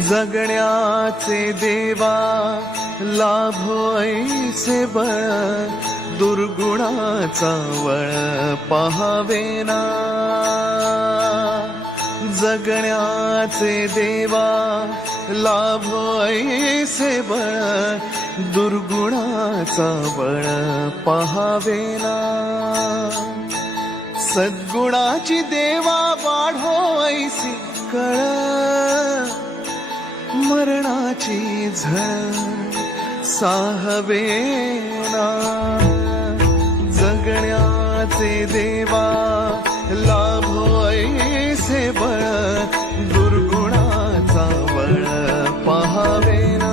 जगण्याचे देवा लाभो ऐसे बळ, दुर्गुणाचा वळ पहावेना। जगण्याचे देवा लाभो ऐसे बळ, दुर्गुणाचा बळ पहावेना। सद्गुणाची देवा वाढो ऐसी कळ, मरणाची झळ साहवेना। जगण्याचे देवा लाभो ऐसे बळ, दुर्गुणाचा बळ पहावेना।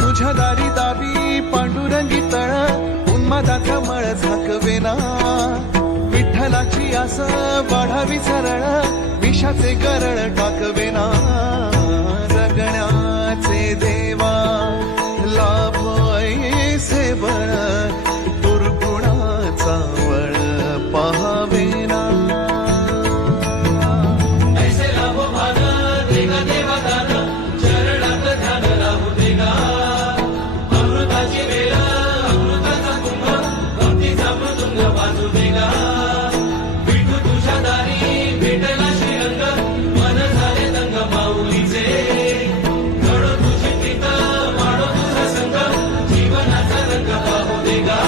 तुझ्या दारी दावी पांडुरंगी तळ, उन्मादाचा मळ झाकवेना। विठ्ठलाची आस वाढावी सरळ, विषाचे गरळ टाकवेना। जगण्याचे देवा लाभो ऐसे बळ, दुर्गुणाचा वळ पहावेना। ऐसे लाभो भान देगा देवा दान, चरणात ध्यान राहू देगा। अमृताची वेळ अमृताचा कुंभ, भक्तीचा मृदुंग वाजू देगा। विठू तुझ्या दारी भेटला श्रीअंग, मन झाले दंग माऊलीचे। घडो तुझी प्रीत वाढो तुझा संग, जीवनाचा रंग पाहू देगा।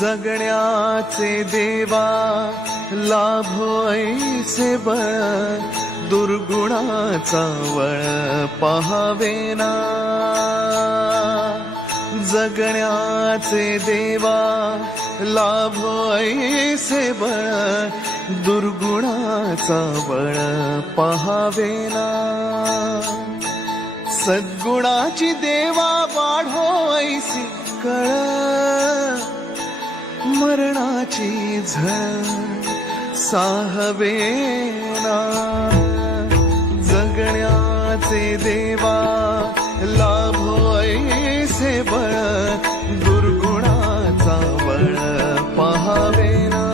जगण्याचे देवा लाभो ऐसे बळ, दुर्गुणाचा वळ पहावेना। जगण्याचे देवा लाभो ऐसे बळ, दुर्गुणाचा बळ पहावेना। सद्गुणाची देवा वाढो ऐसी कळ, मरणाची झळ साहवेना। जगण्याचे देवा लाभो ऐसे बळ, दुर्गुणाचा बळ पहावेना।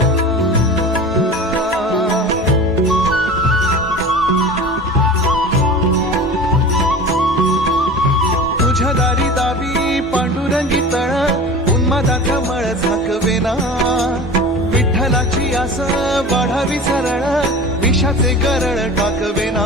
तुझ्या दारी दावी पांडुरंगी तळ, उन्मादाचा मळ झाकवेना। विठ्ठलाची आस वाढावी सरळ, विषाचे गरळ टाकवेना।